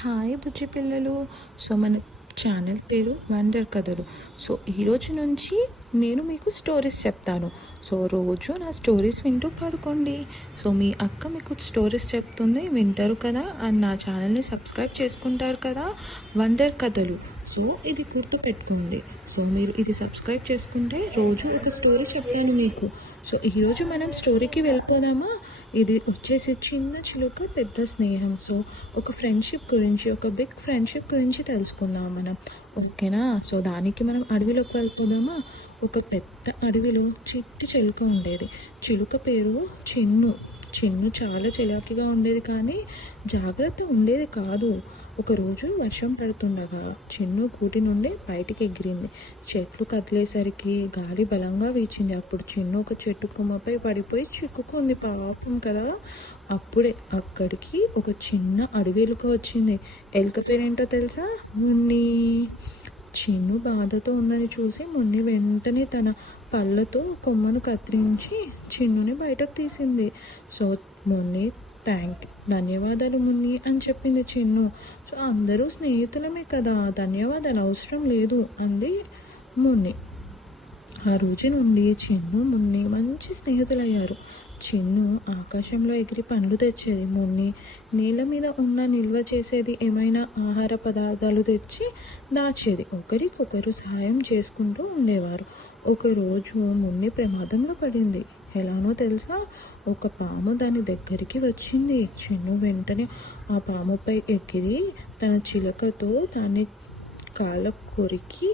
Hi బుజ్జి పిల్లలు. So మన channel పేరు వండర్ కథలు. సో ఈరోజు నుంచి నేను మీకు స్టోరీస్ చెప్తాను. సో రోజు నా స్టోరీస్ వింటూ పడుకోండి. సో మీ అక్క మీకు స్టోరీస్ చెప్తుంది, వింటారు కదా, అండ్ నా ఛానల్ని సబ్స్క్రైబ్ చేసుకుంటారు కదా, వండర్ కథలు. సో ఇది గుర్తుపెట్టుకోండి. సో మీరు ఇది సబ్స్క్రైబ్ చేసుకుంటే రోజు ఒక స్టోరీ చెప్తాను మీకు. సో ఈరోజు మనం స్టోరీకి వెళ్ళిపోదామా? ఇది వచ్చేసి చిన్న చిలుక పెద్ద స్నేహం. సో ఒక ఫ్రెండ్షిప్ గురించి, ఒక బిగ్ ఫ్రెండ్షిప్ గురించి తెలుసుకుందాం మనం, ఓకేనా? సో దానికి మనం అడవిలోకి వెళ్ళిపోదామా? ఒక పెద్ద అడవిలో చిట్టి చిలుక ఉండేది. చిలుక పేరు చిన్ను. చిన్ను చాలా చిలాకిగా ఉండేది, కానీ జాగ్రత్త ఉండేది కాదు. ఒకరోజు వర్షం పడుతుండగా చిన్ను కూటి నుండి బయటికి ఎగిరింది. చెట్లు కదిలేసరికి గాలి బలంగా వీచింది. అప్పుడు చిన్ను ఒక చెట్టు కొమ్మపై పడిపోయి చిక్కుకుంది, పాపం కదా. అప్పుడే అక్కడికి ఒక చిన్న అడవి ఎలుక వచ్చింది. ఎలుక పేరేంటో తెలుసా? మున్ని. చిన్ను బాధతో ఉందని చూసి మున్ని వెంటనే తన పళ్ళతో కొమ్మను కత్తిరించి చిన్నుని బయటకు తీసింది. సో మున్ని ధన్యవాదాలు మున్ని అని చెప్పింది చిన్ను. సో అందరూ స్నేహితులమే కదా, ధన్యవాదాలు అవసరం లేదు అంది మున్ని. ఆ రోజు నుండి చిన్ను మున్ని మంచి స్నేహితులయ్యారు. చిన్ను ఆకాశంలో ఎగిరి పండ్లు తెచ్చేది, మున్ని నీళ్ళ మీద ఉన్న నిల్వ చేసేది, ఏమైనా ఆహార పదార్థాలు తెచ్చి దాచేది. ఒకరికొకరు సహాయం చేసుకుంటూ ఉండేవారు. ఒకరోజు మున్ని ప్రమాదంలో పడింది. ఎలానో తెలుసా? ఒక పాము దాని దగ్గరికి వచ్చింది. చిన్ను వెంటనే ఆ పాముపై ఎగిరి తన చిలకతో దాన్ని కాళ్ళ కొరికి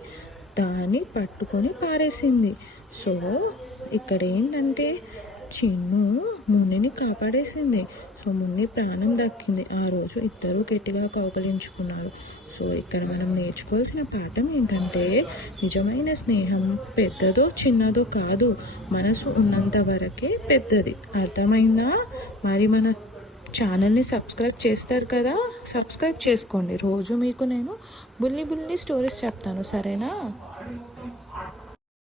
దాన్ని పట్టుకొని పారేసింది. సో ఇక్కడ ఏంటంటే చిన్ను మున్నిని కాపాడేసింది. సో మున్ని ప్రాణం దక్కింది. ఆ రోజు ఇద్దరు గట్టిగా కౌగలించుకున్నారు. సో ఇక్కడ మనం నేర్చుకోవాల్సిన పాఠం ఏంటంటే, నిజమైన స్నేహం పెద్దదో చిన్నదో కాదు, మనసు ఉన్నంత వరకే పెద్దది. అర్థమైందా? మరి మన ఛానల్ని సబ్స్క్రైబ్ చేస్తారు కదా, సబ్స్క్రైబ్ చేసుకోండి. రోజు మీకు నేను బుల్లి బుల్లి స్టోరీస్ చెప్తాను, సరేనా?